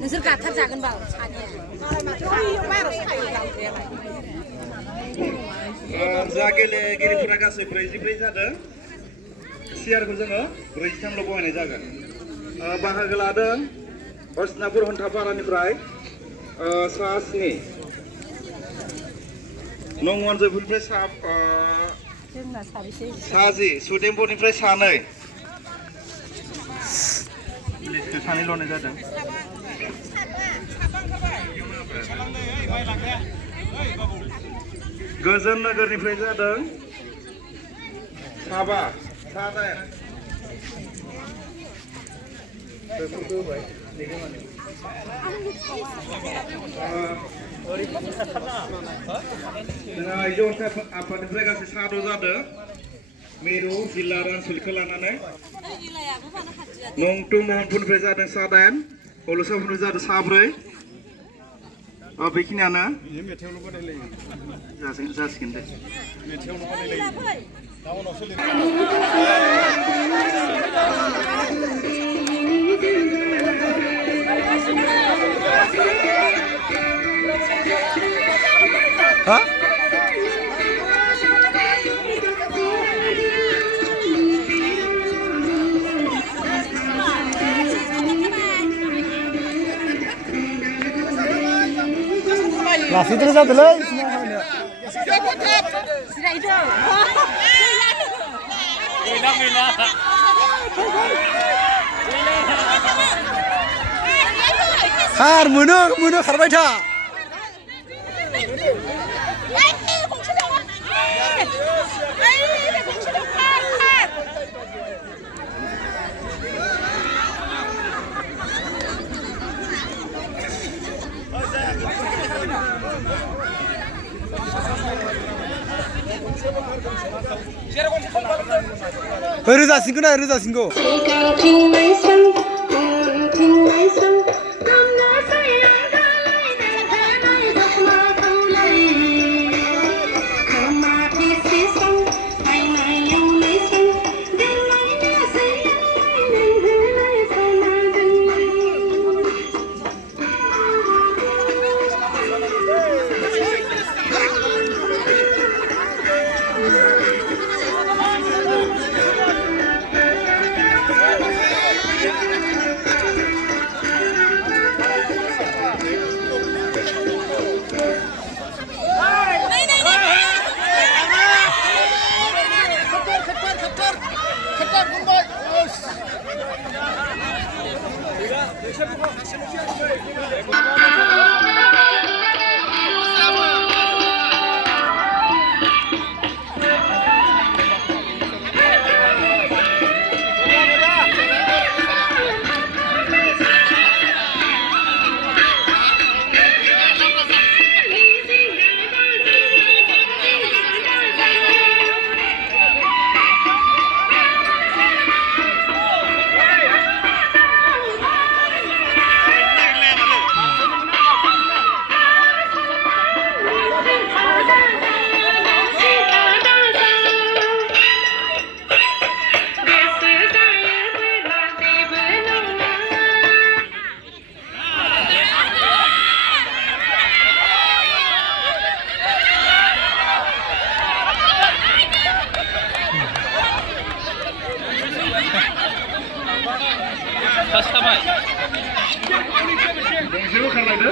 नोंसोर गाथार जागोन बाल जा गेलेगिरिफोरा गासै 44 जादों सियारखौ जोङो 43ल' बहायनाय जागोन बाहागो लादों हस्तिनापुर हन्थापारानिफ्राय सा 7 नंगन जयपुरनिफ्राय सा 10 सुदेमपुरनिफ्राय सा 2 सानैल' होनाय जादों गोजोन नगरनिफ्राय जादों सा 8 बेफोरखौ होबाय जोंहा आइजो आफादनिफ्राय गासै सा 6 जादों मिरु जिल्ला आरो आनसलिकखौ लानानै नंटु महनपुरनिफ्राय जादों सा 8 हलसापुरनिफ्राय जादों सा 4 बेखिनियानो जासिगोन दे हा लासैद्राय जादोंलै खार मोनो खारबाय था रोजासिनखौ ना रोजासिनखौ गंसेल' खारलायदो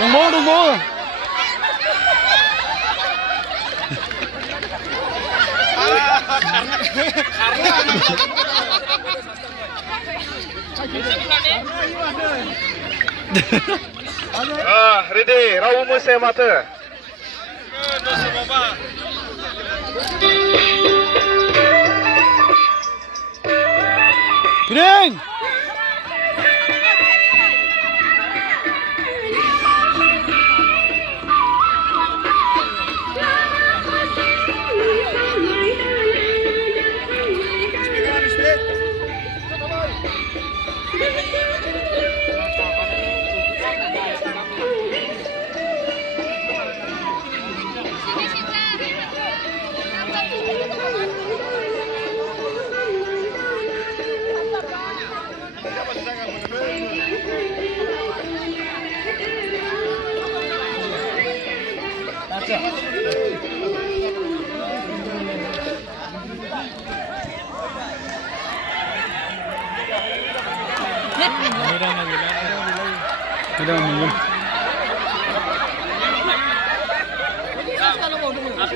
दंबावो ready रावबो मोसाया माथो Piring!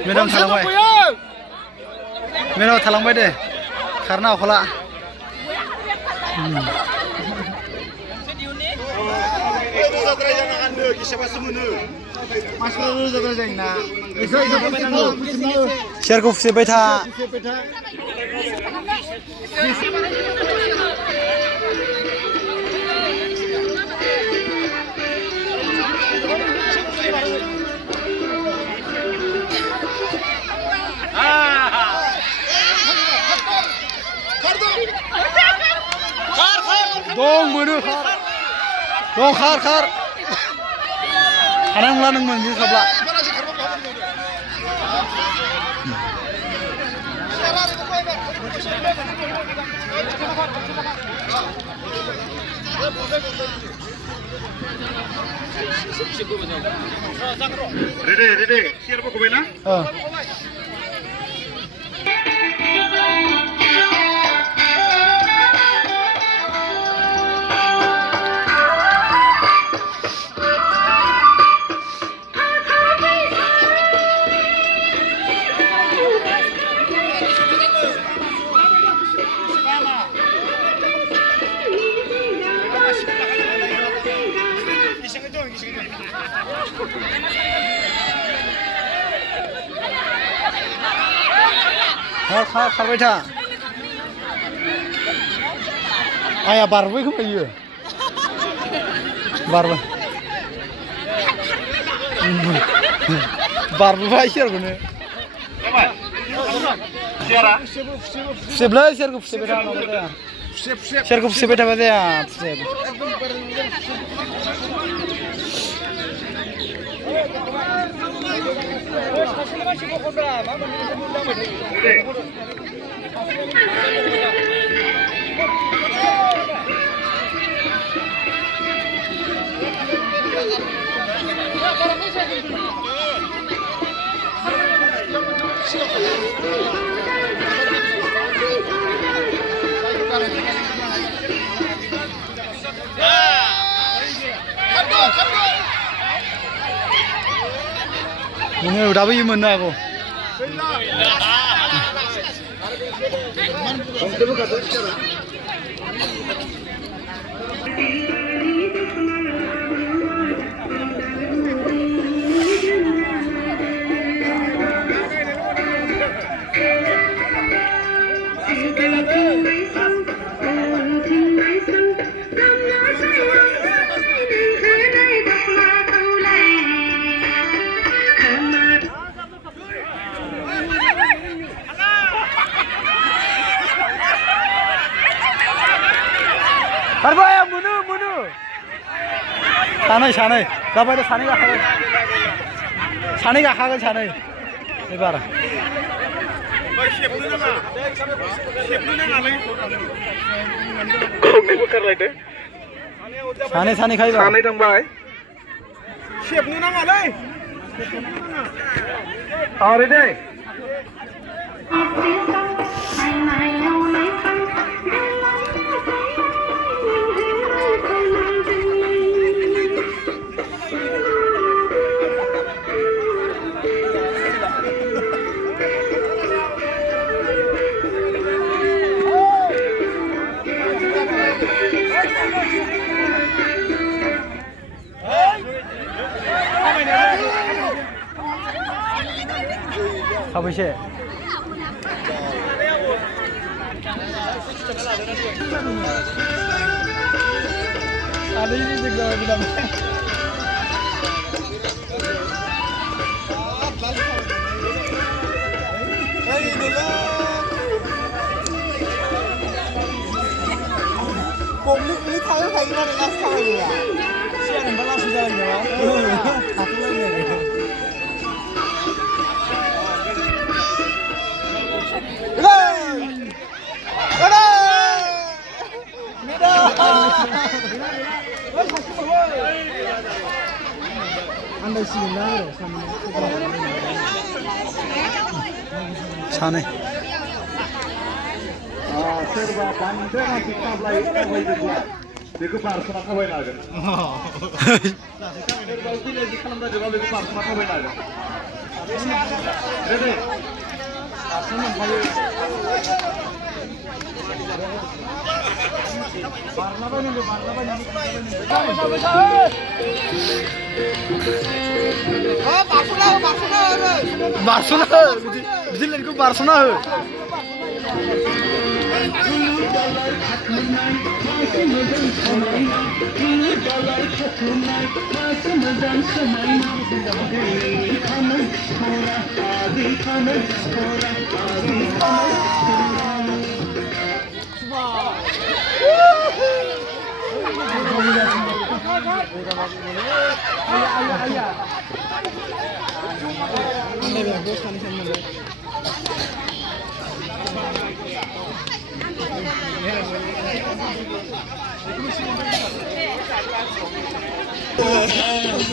Medam thalangbai. Medam thalangbai de. Karna okhala. Share ko fusebai tha. Dong mono khar. Dong khar. Hanang lanang mon ni sabla. Ready. Share ko kubai na? खारबाय था आया बारबाय खोमा इयो बारबाय सेरखौनो फुसेबलै सेरखौ फुसेबाय था नङाबा जाया सेरखौ फुसेबाय थाबा जाया Ini udah beli mana aku? Harba munu. Sanai. Dapat ada sanai gak? Sanai gak kaget sanai. Lebar. Sanai kai. Sanai dong bay. Siap nu nang alai. Ready. साबैसे सानैनि जों गोदान Ini tahu kayak gimana nggak tahu ya. Siapa yang balas sudah ini ya? Satu lagi. Anda sih nggak सानै सोरबा बांद्राय मानसि खाब्लाय खाबायदोंब्ला बेखौ बारस'ना खाबायनो हागोन सोरबा गिलेजि खालामबायदोंब्ला बेखौ बारस'ना खाबायनो हागोन रेडि बारस'नो ओमफ्राय बारलाबायनांगौ बारस'ना हो बिदि लाइनखौ बारस'ना हो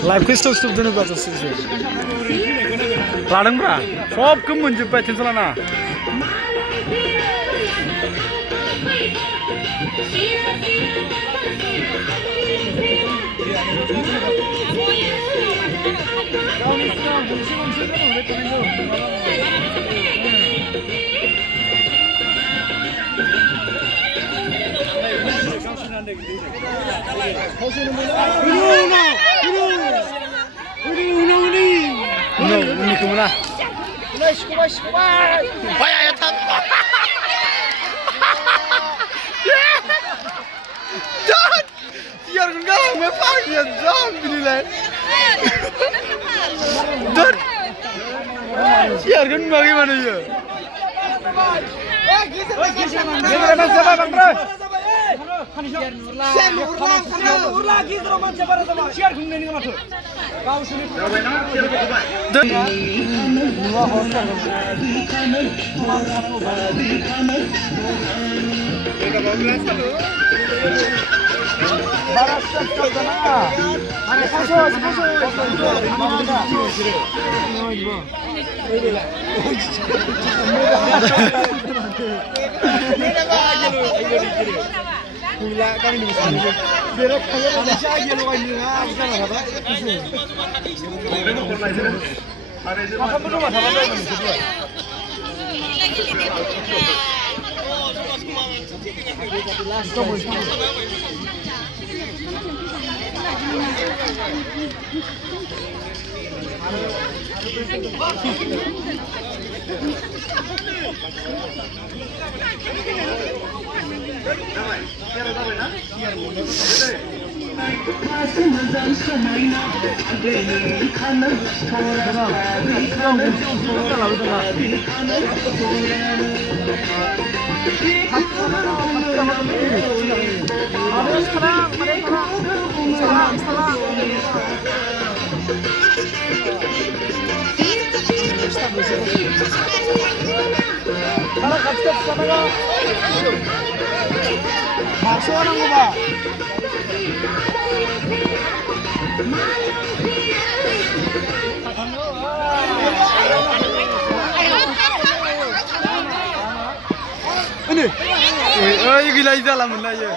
लाइफखौ स्टप दोनोब्ला जासिगोन लादोंब्रा सबखौ मोनजोब्बाय टेनसन लानाङा उननिखौ मोना बाया थाब सियारखौनो गालांबाय फाग्लिया जा बिदिलाय सियारखौ नुवाखै माने इयो Gila kami di sini. Berak kayak Malaysia aja lo kan nggak bisa lah apa? Apa belum ada apa ini kedua? Ini, gila jalan mana ya?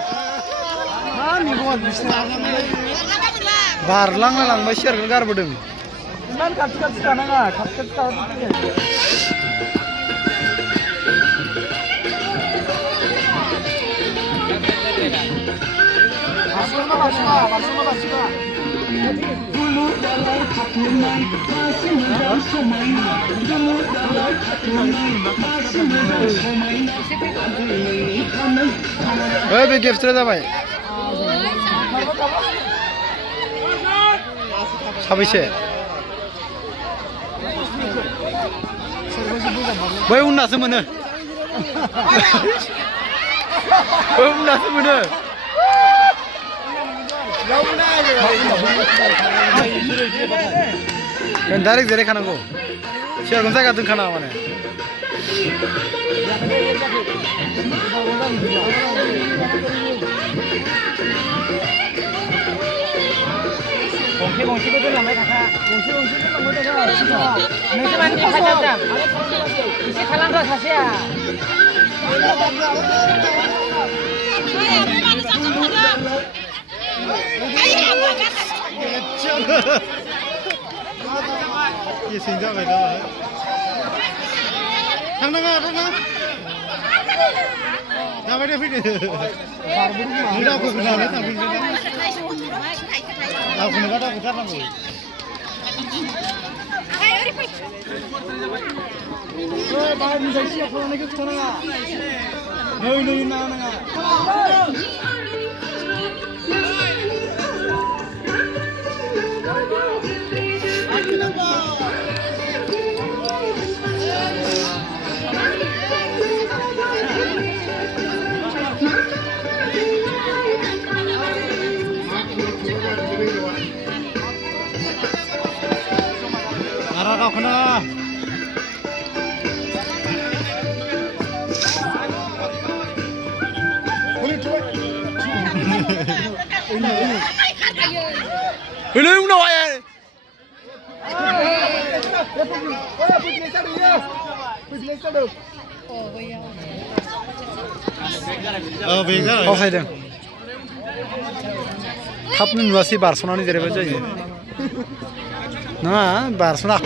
Mana buat bisnis? Barlang lang, masih ada gar bodem. Mana kat sana nggak? Kat sana. Masuk. बे gift जाबाय साबैसे बै उननासो मोनो बै उननासो मोनो direct जिरायखानांगौ सिगां जायगा दोनखानाङा माने गंसे गंसेखौ दोनलांबाय थाखा गंसे दोनलांबाय थाखा नोंसो मानि हेफाजाब दां एसे खालामग्रा सासेया गेसें जाबाय दा थांनाङा जाबाय दे फैदो दावखौ होनानै थांफिनदो दावखौनो दावखौ गारनांगौ बाहेरनिफ्राय सिगां खालामनायखौ खिथानाङा नै नाङा Arah kau kena. Ini udah ayah. Oh sayang. Kapnya nuasi barsona ni jadi baca je. Nah, barsona.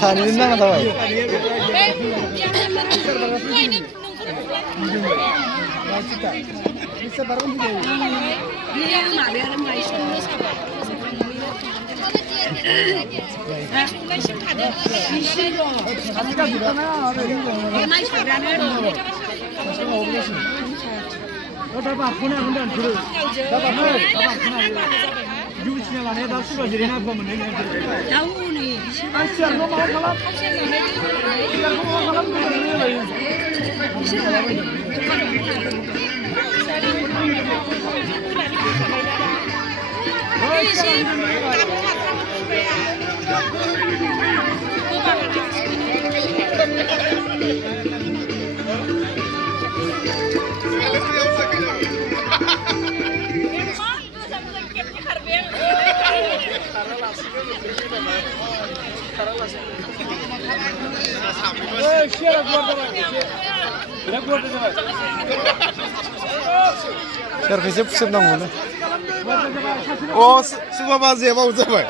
Sari ini mana tahu? Bisa bareng juga. Dia nggak ada mais Siar kesep nang Oh, semua masih mau coba.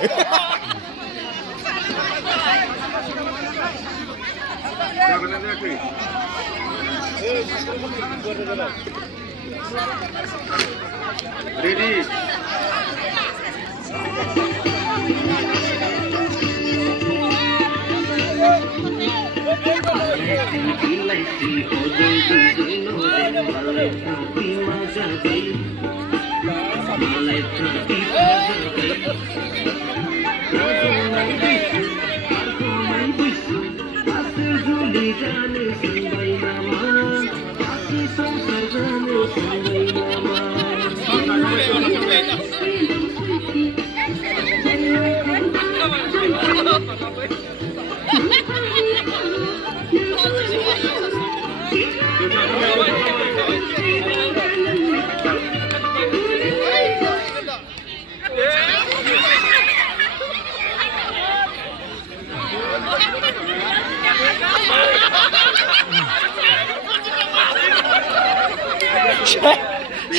Ready.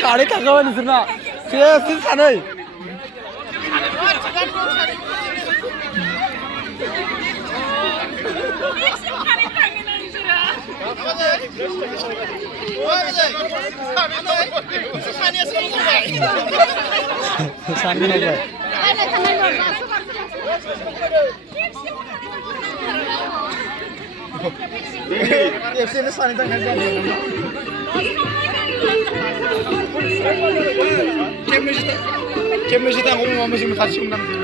सानै थाखाबाय नोंसोरना सेस सानै सानै नांबाय खेबसेनो सानै थांनाय जादों खेबनैसो थांगौ नङा मोजों खाथियाव नांगौ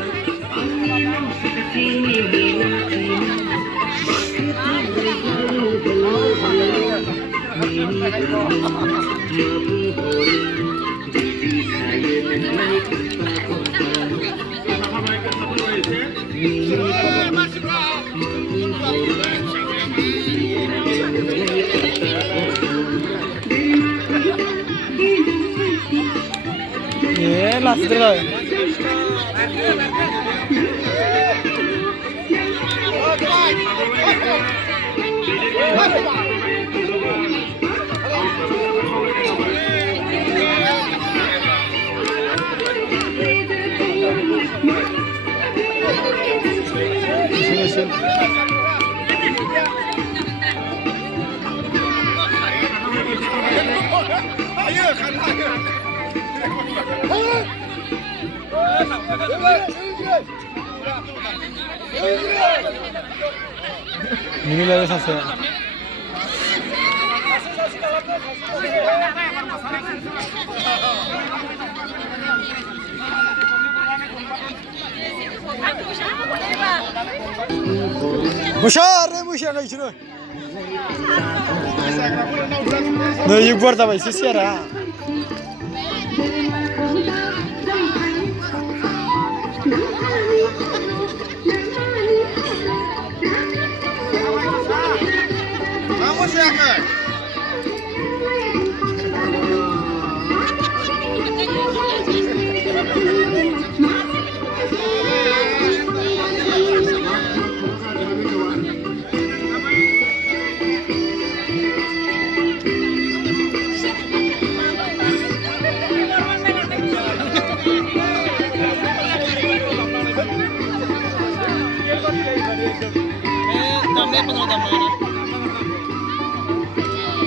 ये last drive ini lagi saja. Musyar lagi sini. Nah, yuk buat apa sih siara? Vamos, Serra!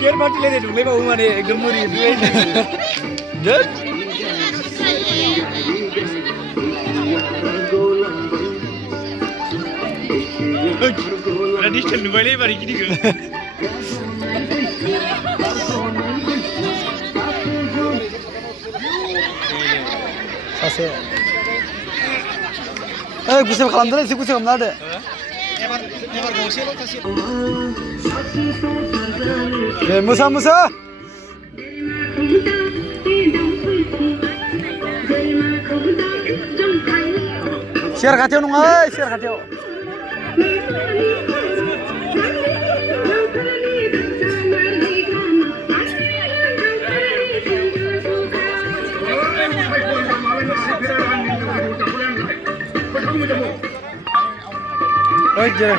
Kian mati lede dulu, lepas rumah ni gemuri. Dek. Tadi cendol balik bari gini ke? Sase. Bisa kalam dulu, sih bisa kalam ada. Never go sih lo kasih. Musa. Share katio nung ay, share katio. Oi, jere.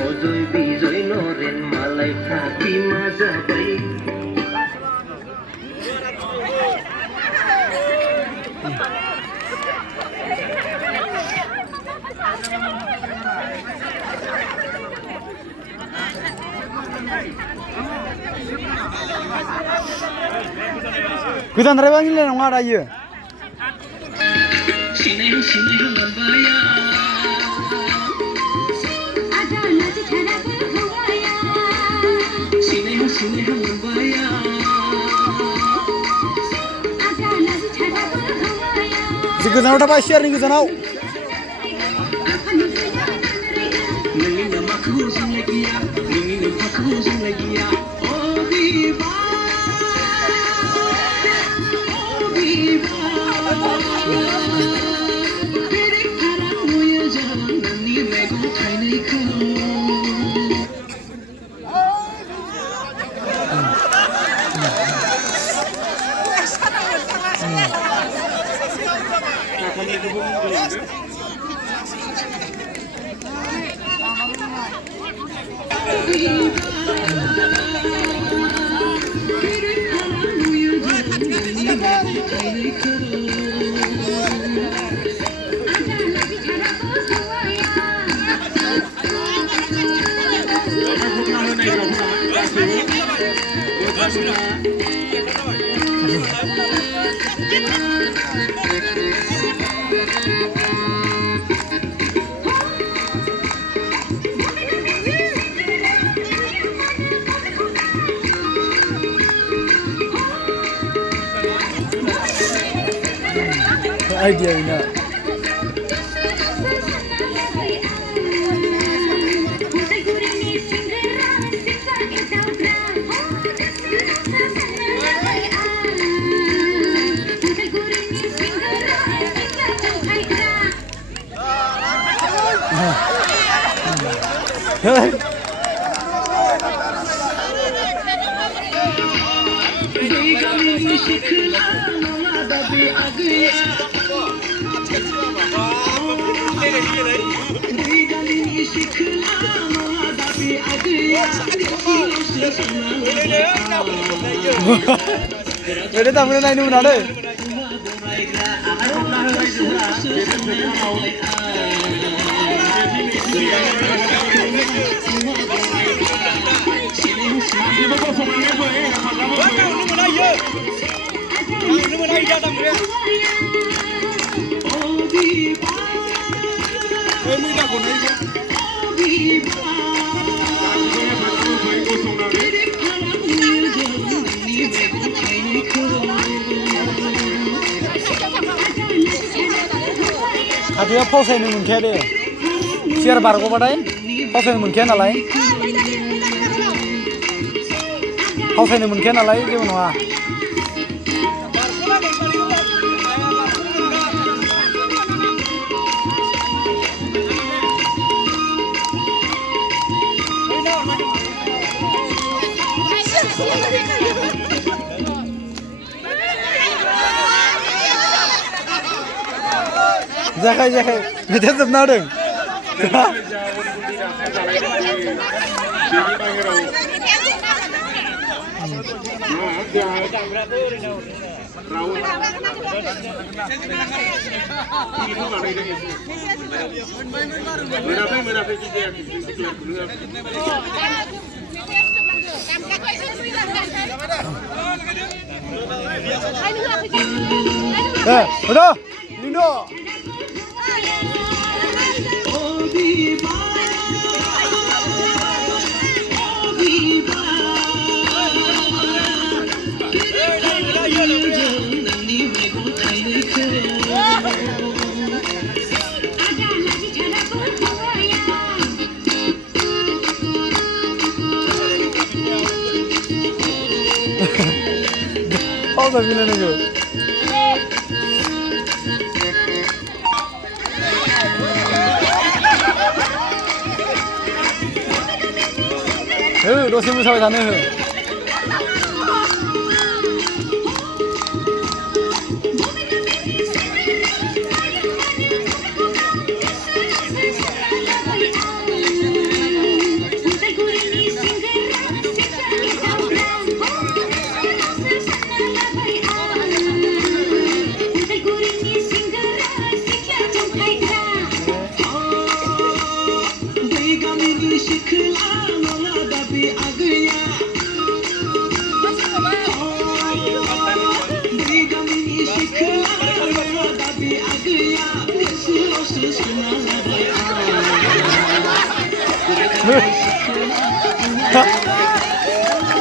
Ojoi bijoi noren malai khati maja bai Kudan rebang ini nong ada ye. Sine hambaya Sine hambaya Jika jangan udah pas share nih jangan. Nini nama kuzung lagi ya Oh viva Tere harap muya jalan nani mego khai nahi kau idea ini. Jadi tak boleh naik ni mana deh. Dia pause ini mungkin deh. Share baru kau padai. Pause ini mungkin alai. Pause ini mungkin alai dia mana? Jakai, kita tetap naudeng. Udah, Lindo. Oh, tapi ni juga. Dosi musa sampai sana.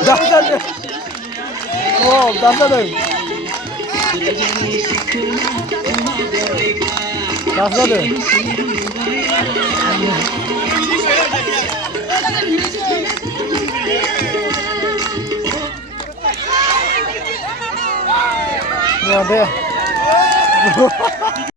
Dasar deh. Oh, dasar deh. Dasar deh. Ya deh.